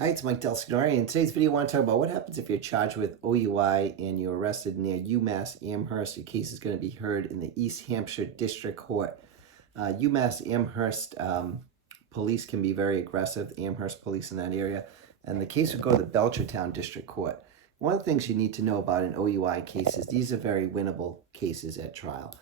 Hi, it's Mike DelSignore. In today's video, I want to talk about what happens if you're charged with OUI and you're arrested near UMass Amherst. Your case is going to be heard in the East Hampshire District Court. UMass Amherst police can be very aggressive, the Amherst police in that area, and the case would go to the Belchertown District Court. One of the things you need to know about an OUI case is these are very winnable cases at trial.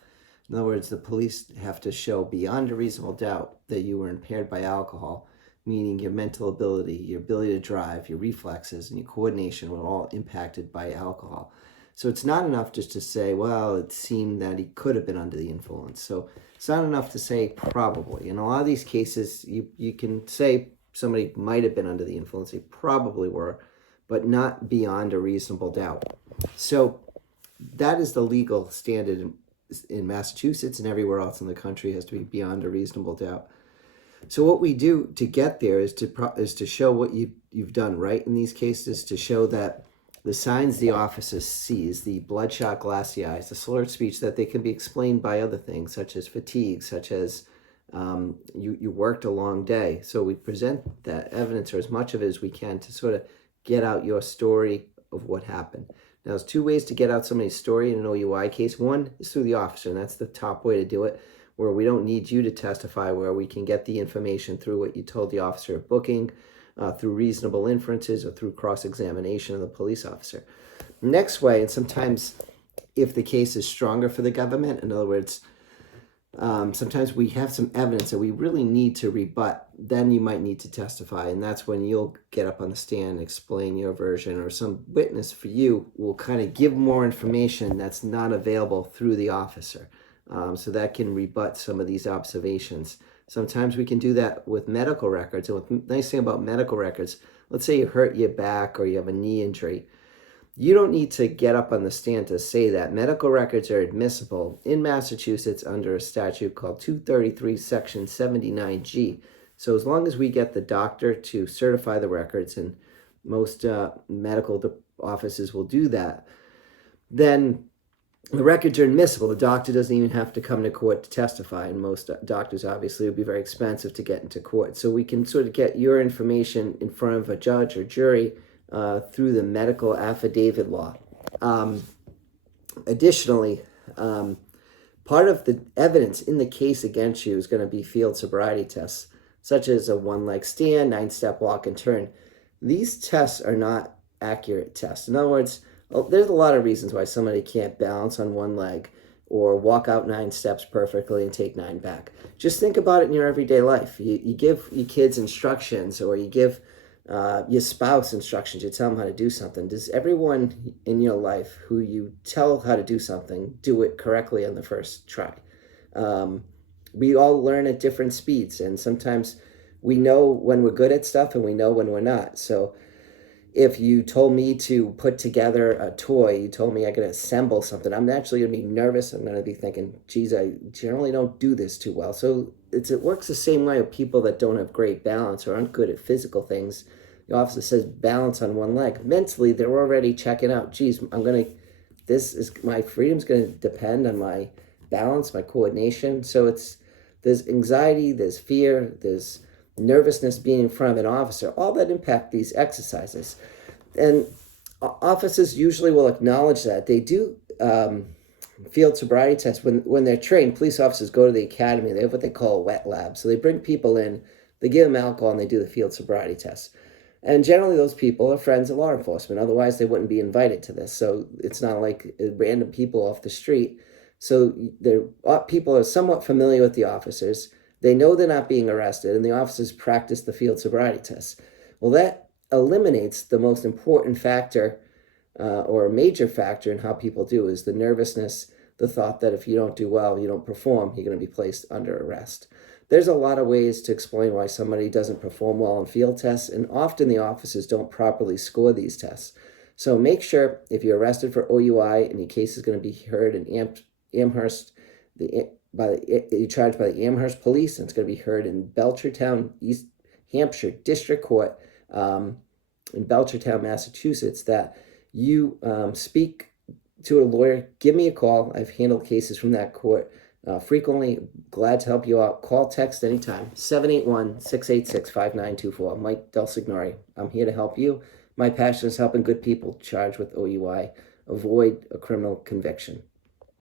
In other words, the police have to show beyond a reasonable doubt that you were impaired by alcohol, meaning your mental ability, your ability to drive, your reflexes, and your coordination were all impacted by alcohol. So it's not enough just to say, well, it seemed that he could have been under the influence. So it's not enough to say probably. In a lot of these cases, you can say somebody might have been under the influence. They probably were, but not beyond a reasonable doubt. So that is the legal standard in Massachusetts and everywhere else in the country. It has to be beyond a reasonable doubt. So what we do to get there is to show what you've done right in these cases, to show that the signs the officer sees, the bloodshot glassy eyes, the slurred speech, that they can be explained by other things such as fatigue, such as you worked a long day. So we present that evidence, or as much of it as we can, to sort of get out your story of what happened. Now, there's two ways to get out somebody's story in an OUI case. One is through the officer, and that's the top way to do it, where we don't need you to testify, where we can get the information through what you told the officer at booking, through reasonable inferences, or through cross-examination of the police officer. Next way, and sometimes if the case is stronger for the government, in other words, sometimes we have some evidence that we really need to rebut, then you might need to testify, and that's when you'll get up on the stand and explain your version, or some witness for you will kind of give more information that's not available through the officer. So that can rebut some of these observations. Sometimes we can do that with medical records. And the nice thing about medical records, let's say you hurt your back or you have a knee injury. You don't need to get up on the stand to say that. Medical records are admissible in Massachusetts under a statute called 233 Section 79G. So as long as we get the doctor to certify the records, and most medical offices will do that, then the records are admissible. The doctor doesn't even have to come to court to testify, and most doctors obviously would be very expensive to get into court. So we can sort of get your information in front of a judge or jury through the medical affidavit law. Additionally, part of the evidence in the case against you is going to be field sobriety tests, such as a one-leg stand, 9-step walk and turn. These tests are not accurate tests. In other words, there's a lot of reasons why somebody can't balance on one leg or walk out 9 steps perfectly and take 9 back. Just think about it in your everyday life. You give your kids instructions, or you give your spouse instructions. You tell them how to do something. Does everyone in your life who you tell how to do something do it correctly on the first try? We all learn at different speeds, and sometimes we know when we're good at stuff and we know when we're not. So if you told me to put together a toy, you told me I could assemble something, I'm naturally going to be nervous. I'm going to be thinking, geez, I generally don't do this too well. So it works the same way with people that don't have great balance or aren't good at physical things. The officer says balance on one leg. Mentally, they're already checking out, geez, my freedom's going to depend on my balance, my coordination. So there's anxiety, there's fear, there's nervousness being in front of an officer, all that impact these exercises. And officers usually will acknowledge that. They do field sobriety tests when they're trained. Police officers go to the academy. They have what they call a wet lab. So they bring people in, they give them alcohol, and they do the field sobriety tests. And generally those people are friends of law enforcement. Otherwise, they wouldn't be invited to this. So it's not like random people off the street. So people are somewhat familiar with the officers. They know they're not being arrested, and the officers practice the field sobriety tests. Well, that eliminates the most important factor, or a major factor in how people do, is the nervousness, the thought that if you don't do well, you don't perform, you're going to be placed under arrest. There's a lot of ways to explain why somebody doesn't perform well on field tests, and often the officers don't properly score these tests. So make sure, if you're arrested for OUI and your case is going to be heard in Amherst, you're charged by the Amherst Police, and it's going to be heard in Belchertown, East Hampshire District Court, in Belchertown, Massachusetts, that you speak to a lawyer. Give me a call. I've handled cases from that court Frequently glad to help you out. Call, text anytime. 781-686-5924. Mike DelSignore. I'm here to help you. My passion is helping good people charged with OUI avoid a criminal conviction.